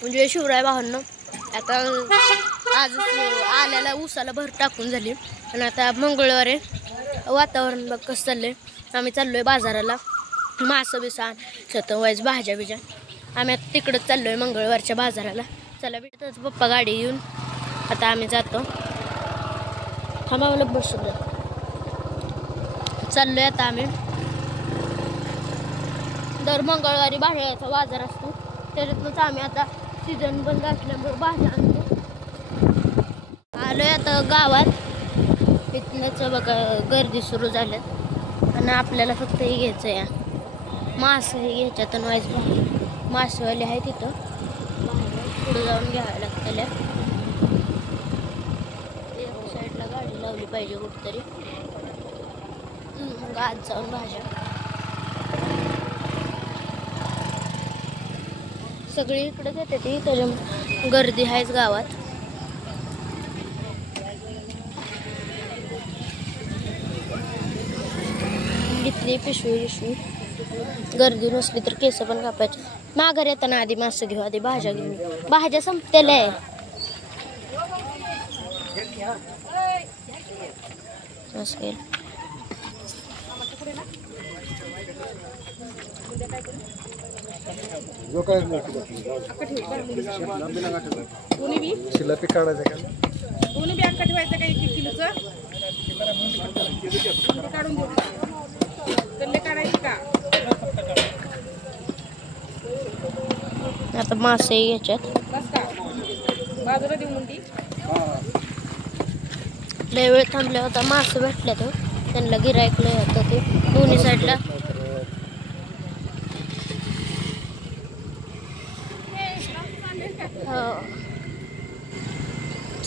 म्हणजे शिवराय भावांनो आता आज आल्याला ऊसाला भर टाकून झाली आणि आता मंगळवारी वातावरण बघ कसं चाललंय. आम्ही चाललोय बाजाराला मासं बिसा वाईज भाज्या बिज्या आम्ही आता तिकडंच चाललोय मंगळवारच्या बाजाराला. चला भेटतच पप्पा गाडी येऊन आता आम्ही जातो. थांबा मला बस चाललोय आता आम्ही. दर मंगळवारी भाज्याचा बाजार असतो त्याच्यातच आम्ही आता सीझन बंद असल्यामुळे भाज्या आणतो. आलोय आता गावात. इथनच बघा गर्दी सुरू झाल्यात आणि आपल्याला फक्त हे घ्यायचं या मासे हे घ्यायच्यात आणि वाईज मासेवाले आहे तिथं पुढे जाऊन घ्यावं लागतं. एक साईडला गाडी लावली पाहिजे कुठतरी मग आज जाऊन भाज्या सगळी इकडेच येते ती त्याच्या गर्दी आहेच गावात. घेतली पिशवी गर्दी नसली तर केस पण कापायचे. माघार येताना आधी मासे घेऊ आधी भाज्या घेऊन. भाज्या संपतेल्या आहे. शिल्लक काढायचं का दोन्ही बी अक्का ठेवायचं का 1 किलोचं काढून देऊ कल्ले काढायचे का. आता मासे घ्यायच्यात बस का बाजूला देऊ म्हणती. लय वेळ थांबल्या होता मासे भेटल्या तर त्यांना गिरायक लय होतं ते दोन्ही साईडला.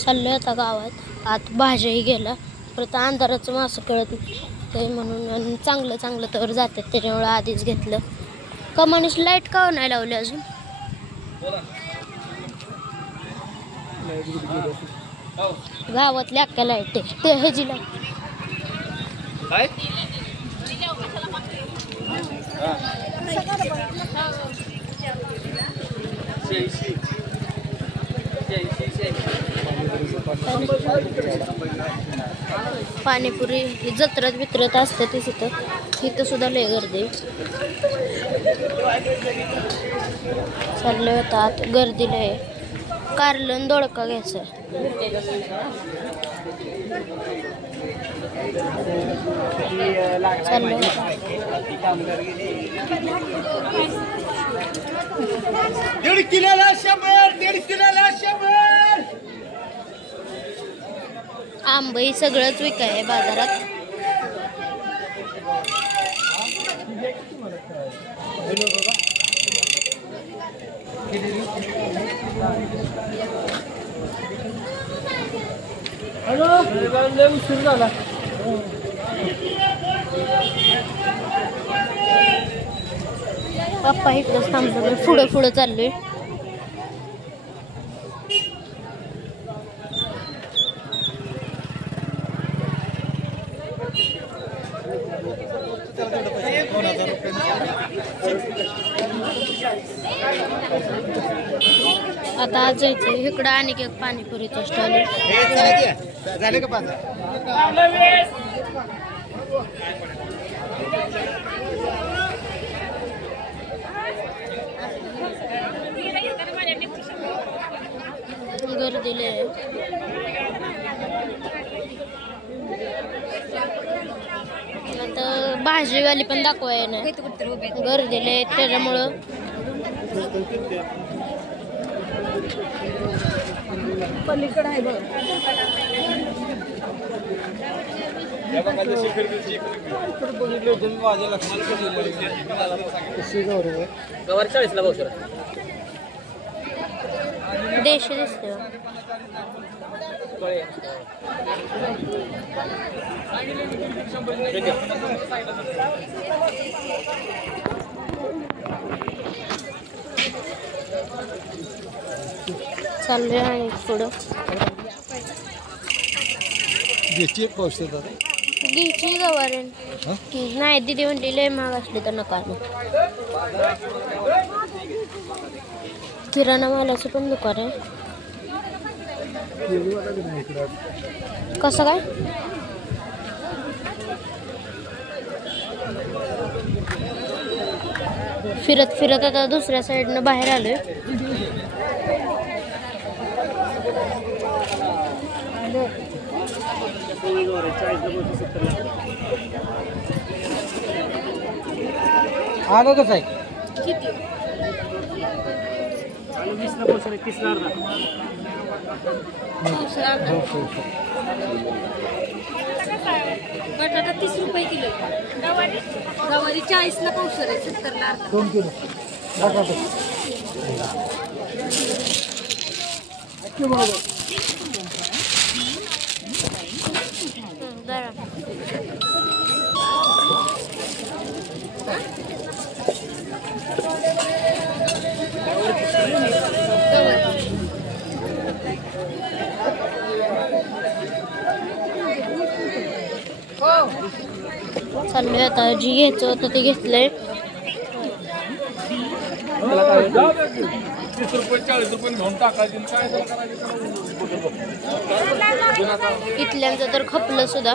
चाललोय आता गावात आत भाज्याही गेला परत अंधाराचं मासं कळत ते म्हणून आणि चांगलं तर जातात त्याच्यामुळे आधीच घेतलं. कमानीस लाईट का नाही लावली अजून. गावातल्या अख्ख्या लाईट ते ह्याची लाईट पाणीपुरी जत्रत बित्रत असते ती तिथं सुद्धा लय गर्दी. चाललं होतं आत गर्दी लय. कारलं दोडका घ्यायचं चाललं आंबई सगळंच विकाय आहे बाजारात. पप्पा इकडंच थांबलो पुढं चाललोय. आता आज जायचं इकडं आणि एक पाणीपुरीचं स्टॉल झाले का पाच. गर्दीले आता भाजीवाली पण दाखवाय ना गर्दीले त्याच्यामुळं पलीकडे आहे बघ. गवार 40ला भाऊ देशी दिसते. चाललोय आणि पुढं घ्यायची एक पाऊस येतात घ्यायची गवार नाही दिदी म्हणली लय महाग असली तर नका. किराणा मालाचं पण दुकान आहे. कसं काय? फिरत फिरत आता दुसऱ्या साईडनं बाहेर आलोय. आलं कसं आहे? किती? बटाटा 30 रुपये किलो. गवारी 40ला पावशेर आहे, 70ला अर्धा. 2 किलो बटाटे. चाललोय आता. जी घ्यायचं होतं ते घेतलंय. 30 रुपये 40 रुपये घेऊन टाकायचे काय इथल्यांचं तर खपलं सुद्धा.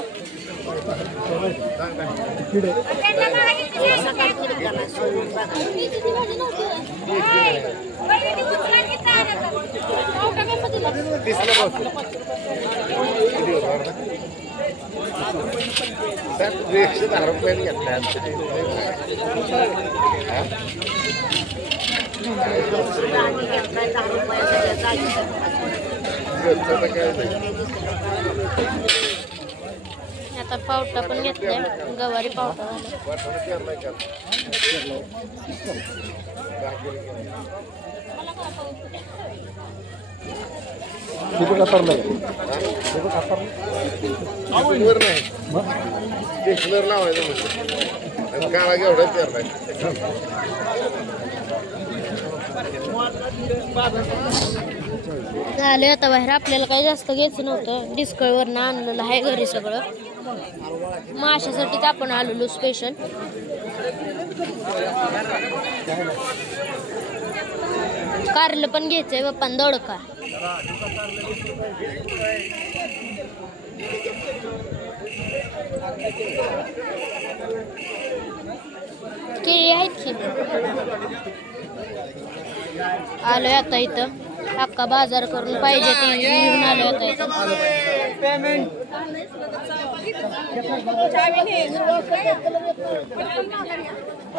आता पावटा पण घेतलाय. गवारी पावटा झाले. आता बाहेर आपल्याला काही जास्त घ्यायचं नव्हतं. डिस्कळवरनं आणलेलं आहे घरी सगळं. माशासाठीच आपण आलेलो स्पेशल. कारलं पण घ्यायचंय पप्पा. दोडका केळी आहेत की. आलोय आता इथं. अक्का बाजार करून पाहिजे ती घेऊन आलोय आता इथं.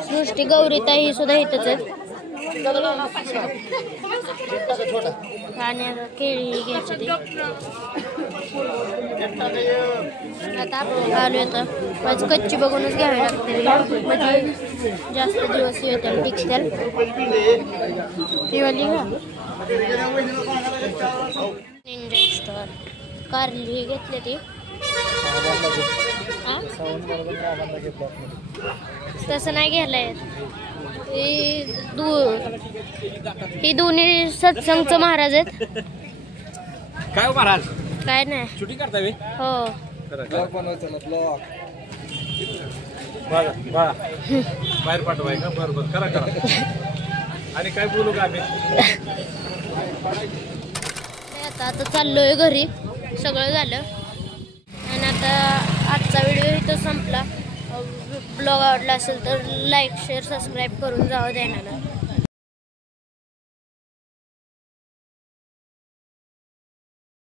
सृष्टी गौरीताई सुद्धा इथंच आहेत. आणि केळी घ्यायची ती. आता आलोय आता. माझी कच्ची बघूनच घ्यावी लागते म्हणजे जास्त दिवस येतील टिकतील. ती वाली का निंजा स्टोर. कारली घेतली ती. तसं नाही घ्यायला. ही दोन्ही सत्संगचं महाराज आहेत. काय महाराज काय नाही. शूटिंग करता हो. बाहेर पाठवाय का? बरोबर करा करा. आणि काय बोलू का आम्ही? आता चाललोय घरी. सगळं झालं. आणि आता आजचा व्हिडिओ इथं संपला. ब्लॉग आवडला असेल तर लाईक शेअर सबस्क्राईब करून जावं देणार.